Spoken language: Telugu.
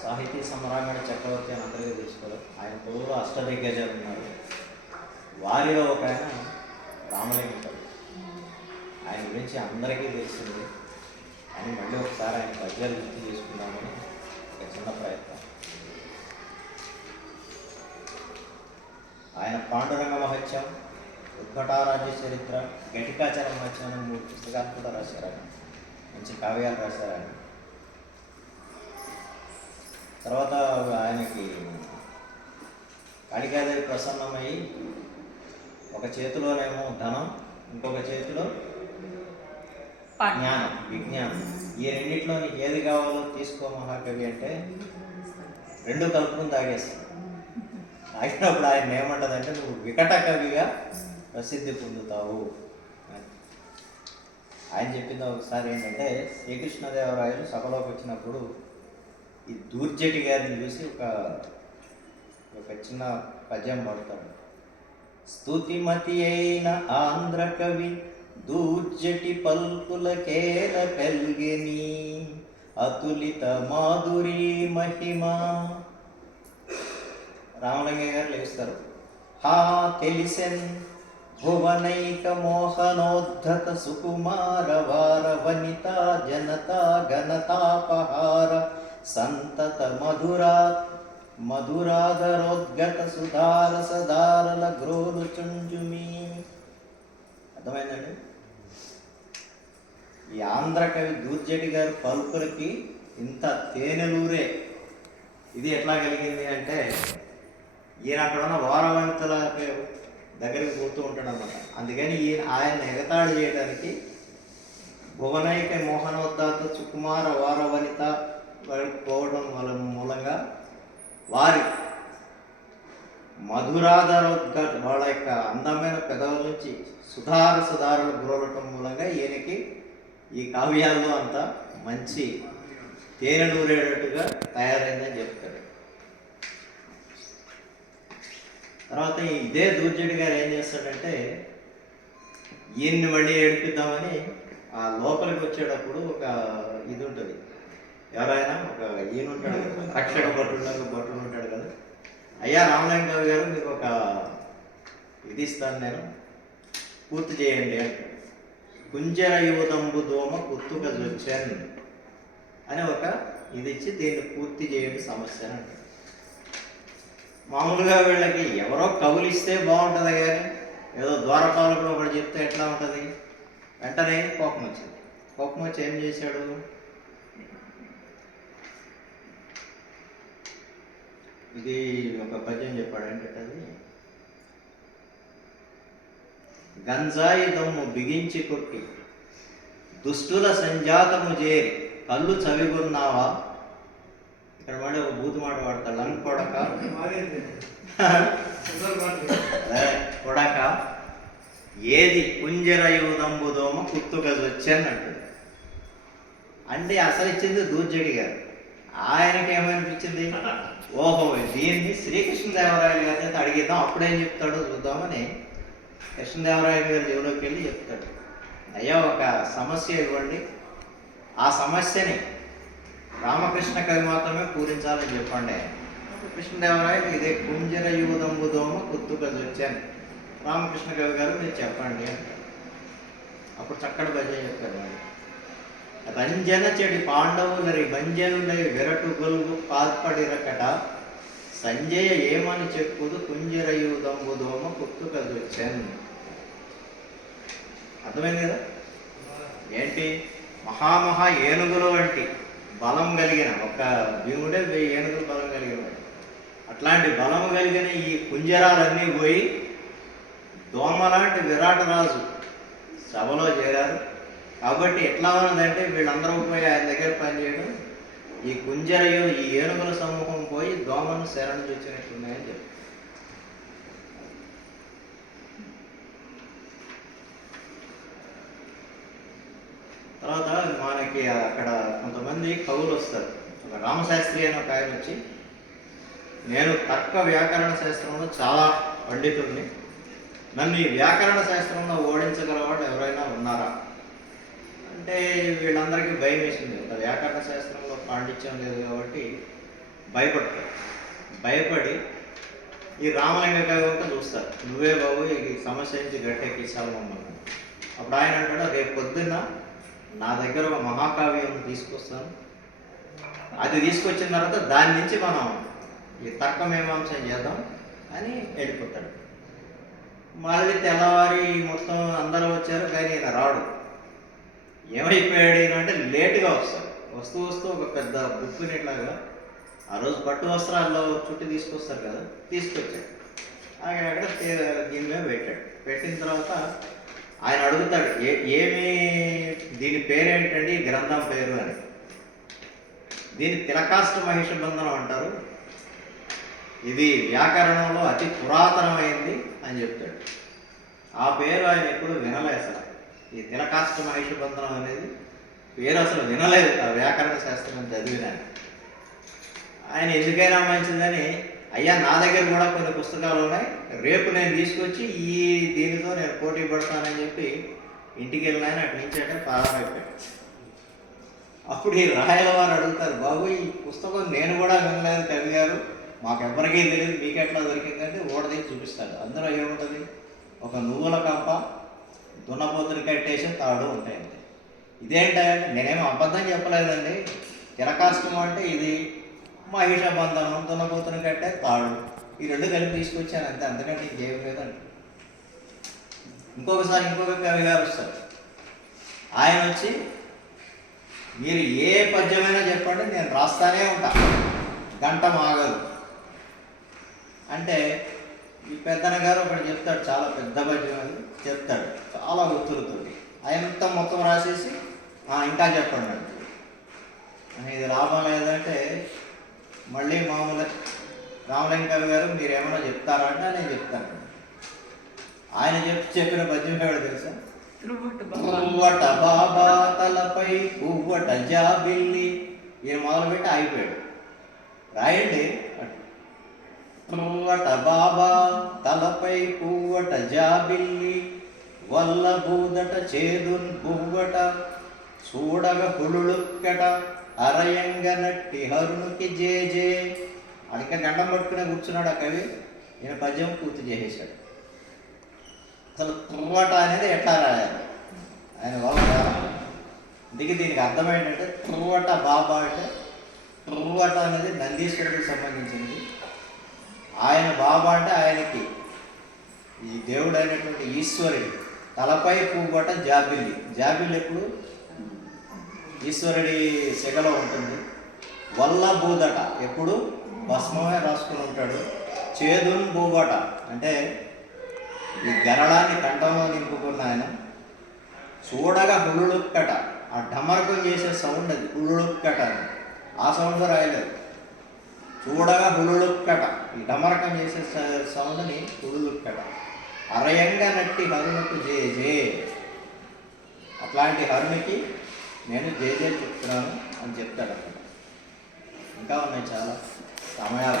సాహితీ సమ్రాంగణ చక్రవర్తి అని అందరికీ తెలుసుకోవాలి. ఆయన పొడవులో అష్టదిగ్గజాలు ఉన్నారు. వారిలో ఒక ఆయన రామలింగ కవి. ఆయన గురించి అందరికీ తెలిసింది. అని మళ్ళీ ఒకసారి ఆయన పద్యాలు గుర్తు చేసుకుందామని ఒక చిన్న ప్రయత్నం. ఆయన పాండురంగ మహత్యం, ఉద్భటారాజ్య చరిత్ర, ఘటికాచర మహత్యం అనే 3 పుస్తకాలు కూడా రాశారు. ఆయన మంచి కావ్యాలు రాశారు. ఆయన తర్వాత ఆయనకి కాళికాదేవి ప్రసన్నమయ్యి ఒక చేతిలోనేమో ధనం, ఇంకొక చేతిలో జ్ఞానం, విజ్ఞానం. ఈ రెండిట్లో నీకు ఏది కావాలో తీసుకో మహాకవి అంటే 2 కలుపుకుని తాగేస్తాను. తాగినప్పుడు ఆయన ఏమంటదంటే నువ్వు వికట కవిగా ప్రసిద్ధి పొందుతావు. ఆయన చెప్పింది ఒకసారి ఏంటంటే, శ్రీకృష్ణదేవరాయలు సభలోకి వచ్చినప్పుడు ఈ దూర్జటి గారిని చూసి ఒక చిన్న పద్యం పడతాడు. స్తుతిమతి అయిన ఆంధ్ర కవి దూర్జటి పల్కులకేల కల్గెని అతులిత మాధురీ మహిమ. రామలింగయ్య గారు లేస్తారు. హా తెలిసెన్ భువనైక మోహనోద్ధత సుకుమార వార వనిత జనత ఘనతాపహార సంతత మధురాధరోద్గత సుధార సదారల గ్రోలు చుంజుమి. అర్థమైందండి? ఈ ఆంధ్ర కవి దూర్జటి గారి పలుకులకి ఇంత తేనెలూరే. ఇది ఎట్లా కలిగింది అంటే, ఈయన అక్కడ ఉన్న వారవనితల దగ్గరికి పోతూ ఉంటాడు అన్నమాట. అందుకని ఆయన ఎగతాళి చేయడానికి భువనైక మోహనోద్దాత సుకుమార వారవనిత పోవడం మూలంగా వారి మధురాధరోద్ఘాట వాళ్ళ యొక్క అందమైన పెదవుల నుంచి సుధారులు గురవటం మూలంగా ఈయనకి ఈ కావ్యాల్లో అంత మంచి తేనె నూరేటట్టుగా తయారైందని చెప్తాడు. తర్వాత ఇదే దూర్జటి గారు ఏం చేస్తాడంటే, ఈయన్ని మళ్ళీ ఏడిపిద్దామని ఆ లోపలికి వచ్చేటప్పుడు ఒక ఇది ఉంటుంది. ఎవరైనా ఒక ఈయన ఉంటాడు కదా, రక్షక భటుడు ఉంటాడు కదా, అయ్యా రామలింగ కవి గారు మీకు ఒక ఇది ఇస్తాను, నేను పూర్తి చేయండి అంటే, కుంజర యువతంబు దోమ కుత్తుక జొచ్చాను అని ఒక ఇది ఇచ్చి దీన్ని పూర్తి చేయండి సమస్య అంటే. మామూలుగా వీళ్ళకి ఎవరో కవులు ఇస్తే బాగుంటుంది, కానీ ఏదో ద్వారపాలకుడు ఒకటి చెప్తే ఎట్లా ఉంటుంది, వెంటనే కోపం వచ్చింది. కోపం వచ్చి ఏం చేశాడు, ఇది ఒక పద్యం చెప్పాడు. ఏంటంటే అది, గంజాయి దమ్ము బిగించి కొట్టి దుష్టుల సంజాతము చేరి కళ్ళు చవిగున్నావా. ఇక్కడ మళ్ళీ ఒక బూతు మాట వాడతాడు, లంగ్ కొడక కొడక ఏది కుంజరయుదంబు దోమ కుత్తుగజొచ్చని అంటాడు. అంటే అసలు ఇచ్చింది దూర్జటి గారు. ఆయనకి ఏమనిపించింది, ఓహో దీన్ని శ్రీకృష్ణదేవరాయలు గారి అయితే అడిగిద్దాం, అప్పుడేం చెప్తాడో చూద్దామని కృష్ణదేవరాయలు గారి దేవులోకి వెళ్ళి చెప్తాడు, అయ్యా ఒక సమస్య ఇవ్వండి, ఆ సమస్యని రామకృష్ణ కవి మాత్రమే పూరించాలని చెప్పండి. కృష్ణదేవరాయలు ఇదే కుంజర యూదంబు దోమ కుత్తుగజొచ్చాను, రామకృష్ణ కవి గారు మీరు చెప్పండి అంటారు. అప్పుడు చక్కటి భజన చెప్తారు. రంజన చెడి పాండవులరి భంజనులై విరటు గొలుగు పాల్పడిరకట సంజయ ఏమని చెప్పుదు కుంజరయూదంబు దోమ కుత్తుగజొచ్చాను. అర్థమైంది కదా? ఏంటి, మహామహా ఏనుగులు వంటి బలం కలిగిన ఒక భీముడే 1000 ఏనుగులు బలం కలిగిన, అట్లాంటి బలము కలిగిన ఈ కుంజరాలన్నీ పోయి దోమలాంటి విరాటరాజు సభలో చేరారు. కాబట్టి ఎట్లా ఉన్నదంటే వీళ్ళందరూ పోయి ఆయన దగ్గర పనిచేయడం, ఈ కుంజరయు ఈ ఏనుగుల సమూహం పోయి దోమను శరణు చూచినట్లున్నాయని చెప్పి. తర్వాత మనకి అక్కడ కొంతమంది కవులు వస్తారు. ఒక రామశాస్త్రి అని ఒక ఆయన వచ్చి, నేను తర్క వ్యాకరణ శాస్త్రంలో చాలా పండితుడిని, నన్ను ఈ వ్యాకరణ శాస్త్రంలో ఓడించగలవాడు ఎవరైనా ఉన్నారా అంటే వీళ్ళందరికీ భయం వేసింది. ఒక వ్యాకరణ శాస్త్రంలో పాండిత్యం లేదు కాబట్టి భయపడి ఈ రామలింగ కవిత చూస్తారు, నువ్వే బాబు ఈ సమస్య నుంచి గట్టెక్కించాలి మమ్మల్ని. అప్పుడు ఆయన అంటాడు, రేపు పొద్దున్న నా దగ్గర ఒక మహాకావ్యం తీసుకొస్తాను, అది తీసుకొచ్చిన తర్వాత దాని నుంచి మనం ఈ తర్కమీమాంసం చేద్దాం అని వెళ్ళిపోతాడు. మళ్ళీ తెల్లవారి మొత్తం అందరూ వచ్చారు, కానీ ఈయన రాడు. ఏమైపోయాడు ఈయన అంటే లేటుగా వస్తాడు. వస్తూ ఒక పెద్ద బుక్కునిట్లాగా ఆ రోజు పట్టు వస్త్రాల్లో చుట్టూ తీసుకొస్తారు కదా, తీసుకొచ్చాడు. ఆయన అక్కడ దీని మీద పెట్టిన తర్వాత ఆయన అడుగుతాడు, ఏమి దీని పేరేంటండి, ఈ గ్రంథం పేరు అని. దీన్ని తిలకాష్ట మహిష బంధనం అంటారు, ఇది వ్యాకరణంలో అతి పురాతనమైంది అని చెప్తాడు. ఆ పేరు ఆయన ఎప్పుడు వినలేదు అసలు. ఈ తిలకాష్ట మహిష బంధనం అనేది పేరు అసలు వినలేదు ఆ వ్యాకరణ శాస్త్రం చదివినాను. ఆయన ఎందుకైనా మంచిదని, అయ్యా నా దగ్గర కూడా కొన్ని పుస్తకాలు ఉన్నాయి, రేపు నేను తీసుకొచ్చి దీనితో నేను పోటీ పడతానని చెప్పి ఇంటికి వెళ్ళిన అటు నుంచి అంటే ప్రారంభమైపోయాడు. అప్పుడు ఈ రాయల వారు అడుగుతారు, బాబు ఈ పుస్తకం నేను కూడా వినలేదు కవి గారు, మాకెవ్వరికీ తెలియదు, మీకెట్లా దొరికిందంటే ఓడదీసి చూపిస్తాడు. అందులో ఏముంటుంది, ఒక నువ్వుల కంప, దున్నపోతుని కట్టేసి తాడు ఉంటాయండి. ఇదేంటంటే నేనేమో అబద్ధం చెప్పలేదండి, తిలకాష్టం అంటే ఇది, మహిష బంధనం, దున్నపోతుని కట్టే తాడు, ఈ రెండు కలిపి తీసుకొచ్చాను అంతే, అంతకంటే ఇంకేం లేదండి. ఇంకొక కవి గారు వస్తారు. ఆయన వచ్చి, మీరు ఏ పద్యమైనా చెప్పండి నేను రాస్తానే ఉంటా, గంట మాగదు అంటే, ఈ పెద్దన గారు ఒకటి చెప్తాడు, చాలా పెద్ద పద్యం అని చెప్తాడు, చాలా ఒత్తులతోటి. ఆయనంతా మొత్తం రాసేసి ఇంకా చెప్పండి అంటే, ఇది లాభం లేదంటే మళ్ళీ మామూలుగా రామలింగ కవి గారు మీరు ఏమైనా చెప్తారా అంటే నేను చెప్తాను. ఆయన చెప్పిన పద్యం ఏమిటో తెలుసా, పువ్వట బాబా తలపై పువ్వట జాబిల్లి. ఈయన మొదలుపెట్టి ఆగిపోయాడు. రాయండి, పువ్వట బాబా తలపై పువ్వట జాబిల్లి, వల్ల బూదట చేదున్ పువ్వట, చూడగ పులుడుక్కట, అరయంగ నట్టి హరునికి జేజే. అడిక గండం పట్టుకునే కూర్చున్నాడు ఆ కవి. ఈయన పద్యం పూర్తి చేసేసాడు. అసలు పువ్వట అనేది ఎట్లా రాయాలి ఆయన వాళ్ళు దీనికి అర్థం ఏంటంటే, పువ్వట బాబా అంటే, పువ్వట అనేది నందీశ్వరుడికి సంబంధించింది. ఆయన బాబా అంటే ఆయనకి ఈ దేవుడు అయినటువంటి ఈశ్వరుడు తలపై పువ్వట జాబిల్లి. జాబిల్లి ఎప్పుడు ఈశ్వరుడి శిఖలో ఉంటుంది. వల్ల బూదట ఎప్పుడు భస్మమే రాసుకుని ఉంటాడు. చేదున్ బూబట అంటే ఈ గరళాన్ని కంఠంలో నింపుకున్న ఆయన. చూడగా హుళుళుక్కట, ఆ డమరకం చేసే సౌండ్ అది హుళుళుక్కట అని, ఆ సౌండ్ రాయలేదు. చూడగా హుళుళుక్కట, ఈ డమరకం చేసే సౌండ్ని హుళుళుక్కట. అరయంగా నట్టి హరుణకు జే జే, అట్లాంటి హరునికి నేను జే జే చెప్తున్నాను అని చెప్తాడు అక్కడ. ఇంకా ఉన్నాయి చాలా సమయాలు.